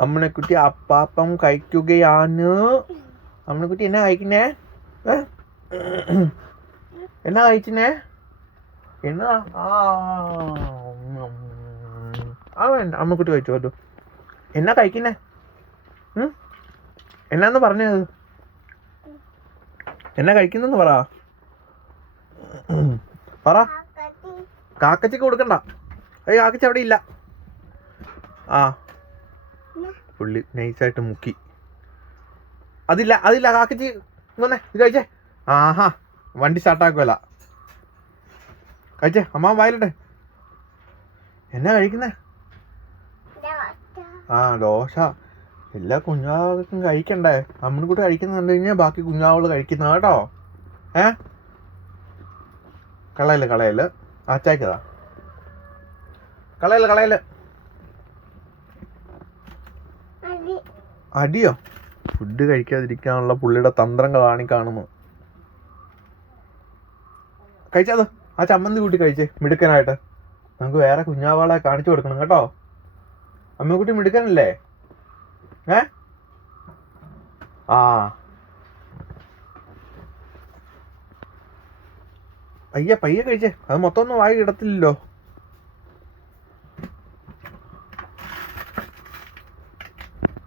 അമ്മനെക്കുട്ടി അപ്പാപ്പം കഴിക്കുകയാണ്. അമ്മനെക്കുട്ടി എന്നാ കഴിക്കുന്നേ? എന്നാ കഴിക്കുന്നേ? എന്നാ വേണ്ട, അമ്മക്കുട്ടി കഴിച്ചോട്ടോ. എന്നാ കഴിക്കുന്നേ? എന്നാന്ന് പറഞ്ഞത്? എന്നാ കഴിക്കുന്നെന്ന് പറ. കാക്കച്ചിക്ക് കൊടുക്കണ്ട. അയ്യോ, കാക്കച്ചി അവിടെ ഇല്ല. പുള്ളി നൈസായിട്ട് മുക്കി. അതില്ല കാക്കച്ചി ഇങ്ങനെ ഇത് കഴിച്ചേ. ആഹാ, വണ്ടി സ്റ്റാർട്ടാക്കുമല്ല. കഴിച്ചേ, അമ്മ വായിലട്ടെ. എന്നാ കഴിക്കുന്നേ? ദോശ. എല്ലാ കുഞ്ഞാവൾക്കും കഴിക്കണ്ടേ? അമ്മനെ കൂട്ടി കഴിക്കുന്നുണ്ട് കഴിഞ്ഞാൽ ബാക്കി കുഞ്ഞാവള് കഴിക്കുന്ന കേട്ടോ. കളയല് ആച്ചാക്കതാ. കളയല്. അടിയോ? ഫുഡ് കഴിക്കാതിരിക്കാനുള്ള പുള്ളിയുടെ തന്ത്രങ്ങളാണ് ഈ കാണുന്നത്. കഴിച്ചത് ആ ചമ്മന്തി കൂട്ടി കഴിച്ചേ മിടുക്കനായിട്ട്. നമുക്ക് വേറെ കുഞ്ഞാവാളെ കാണിച്ചു കൊടുക്കണം കേട്ടോ. അമ്മക്കുട്ടി മിടുക്കനല്ലേ? പയ്യെ കഴിച്ചേ. അത് മൊത്തം ഒന്നും വായി ഇടത്തില്ലല്ലോ.